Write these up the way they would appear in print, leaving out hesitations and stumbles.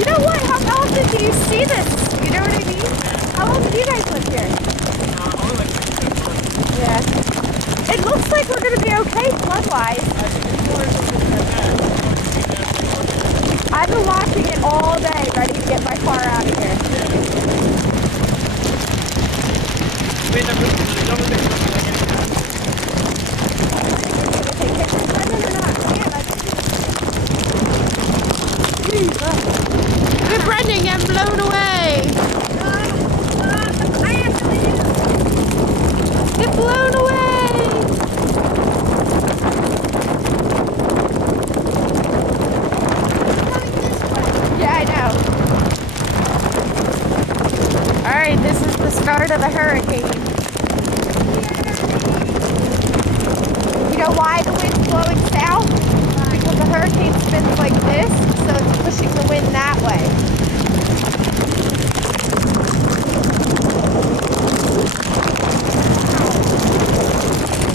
You know what? How often do you see this? You know what I mean? How long do you guys live here? Only like 6 months. Yeah. It looks like we're going to be okay flood-wise. I've been watching it all day, ready to get my car out of here. Wait, the roof is double there. Take pictures, Brendon, or not? Yeah, look at Brendon getting blown away. Get blown away. Yeah, I know. Alright, this is the start of a hurricane. You know why the wind's blowing south? Because the hurricane spins like this, so it's pushing the wind that way.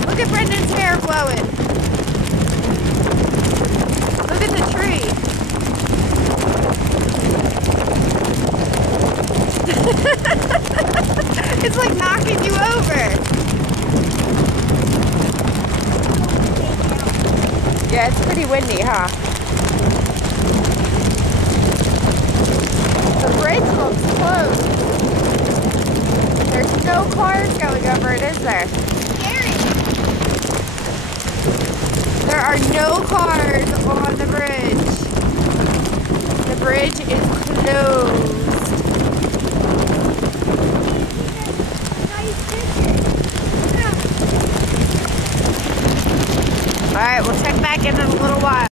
Look at Brendon's hair blowing. Look at the tree. It's like knocking you over. Yeah, it's pretty windy, huh? The bridge looks closed. There's no cars going over it, is there? There are no cars on the bridge. The bridge is closed.